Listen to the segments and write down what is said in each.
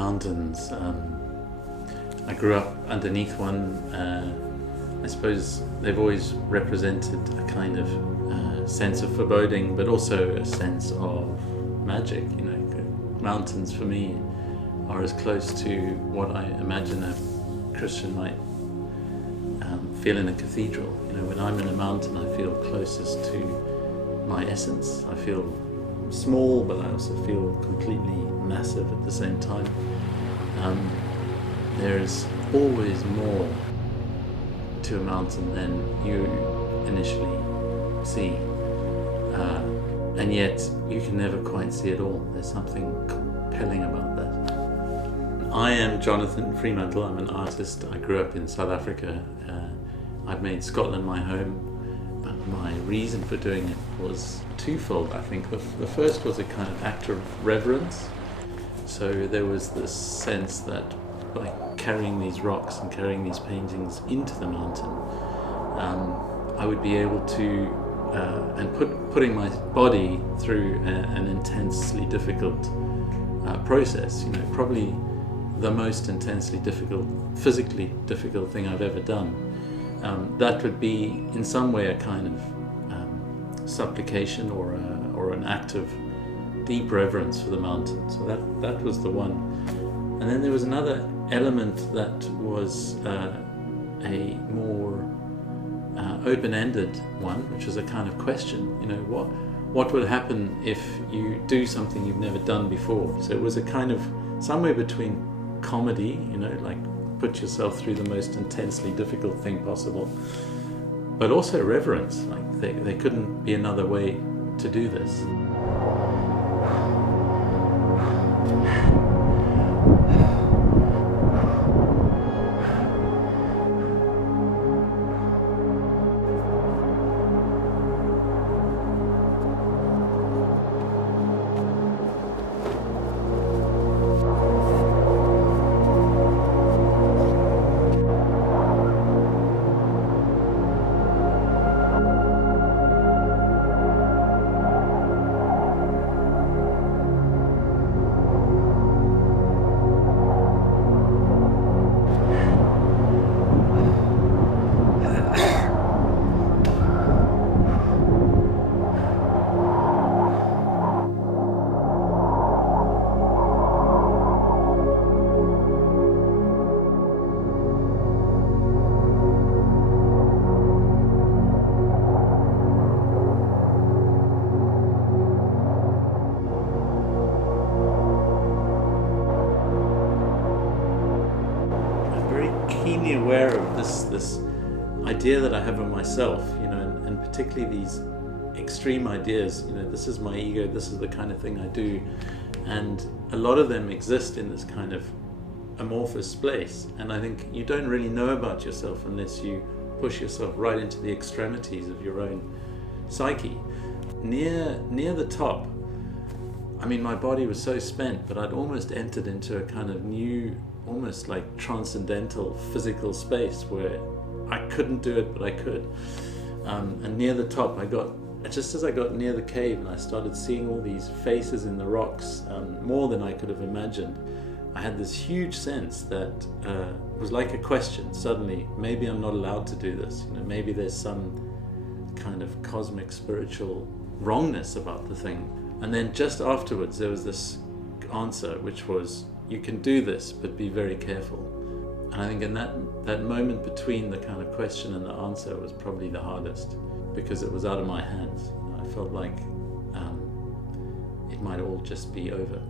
mountains. I grew up underneath one. I suppose they've always represented a kind of sense of foreboding, but also a sense of magic. You know, mountains for me are as close to what I imagine a Christian might feel in a cathedral. You know, when I'm in a mountain, I feel closest to my essence. I feel small, but I also feel completely massive at the same time. There's always more to a mountain than you initially see, and yet you can never quite see it all. There's something compelling about that. I am Jonathan Freemantle. I'm an artist. I grew up in South Africa. I've made Scotland my home. My reason for doing it was twofold, I think. The first was a kind of act of reverence. So there was this sense that by carrying these rocks and carrying these paintings into the mountain, I would be able to, and putting my body through an intensely difficult process, you know, probably the most intensely difficult, physically difficult thing I've ever done. That would be in some way a kind of supplication or an act of deep reverence for the mountain. So that was the one. And then there was another element that was a more open-ended one, which was a kind of question. You know, what would happen if you do something you've never done before? So it was a kind of somewhere between comedy, you know, like put yourself through the most intensely difficult thing possible, but also reverence. Like there couldn't be another way to do this. Keenly aware of this idea that I have of myself, you know, and particularly these extreme ideas. You know, this is my ego, this is the kind of thing I do, and a lot of them exist in this kind of amorphous place. And I think you don't really know about yourself unless you push yourself right into the extremities of your own psyche. Near the top, I mean, my body was so spent, but I'd almost entered into a kind of new, almost like transcendental physical space where I couldn't do it, but I could. And near the top, just as I got near the cave and I started seeing all these faces in the rocks, more than I could have imagined, I had this huge sense that was like a question. Suddenly, maybe I'm not allowed to do this. You know, maybe there's some kind of cosmic spiritual wrongness about the thing. And then just afterwards, there was this answer, which was, you can do this, but be very careful. And I think in that moment between the kind of question and the answer was probably the hardest, because it was out of my hands. You know, I felt like it might all just be over.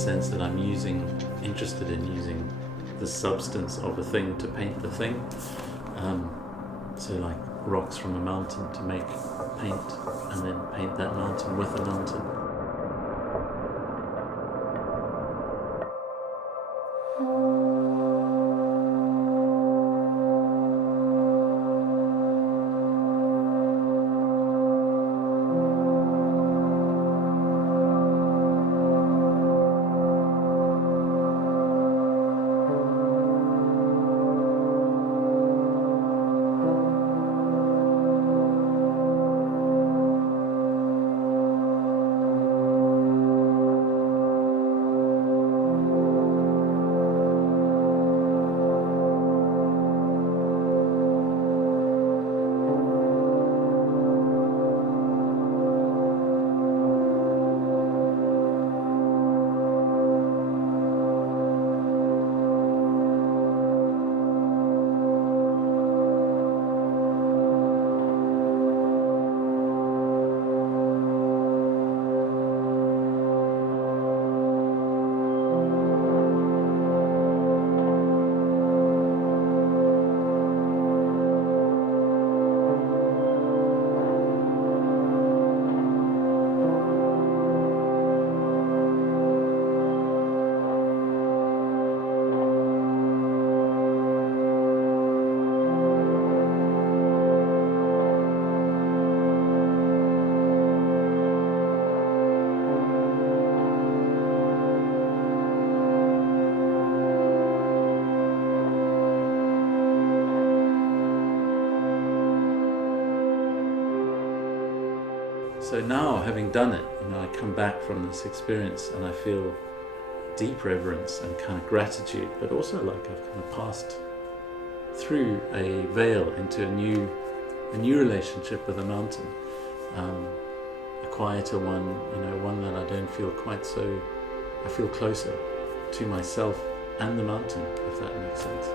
sense that I'm interested in using the substance of a thing to paint the thing. So like rocks from a mountain to make paint, and then paint that mountain with a mountain. So now, having done it, I come back from this experience and I feel deep reverence and kind of gratitude, but also like I've kind of passed through a veil into a new relationship with a mountain, a quieter one, one that I don't feel quite so. I feel closer to myself and the mountain, if that makes sense.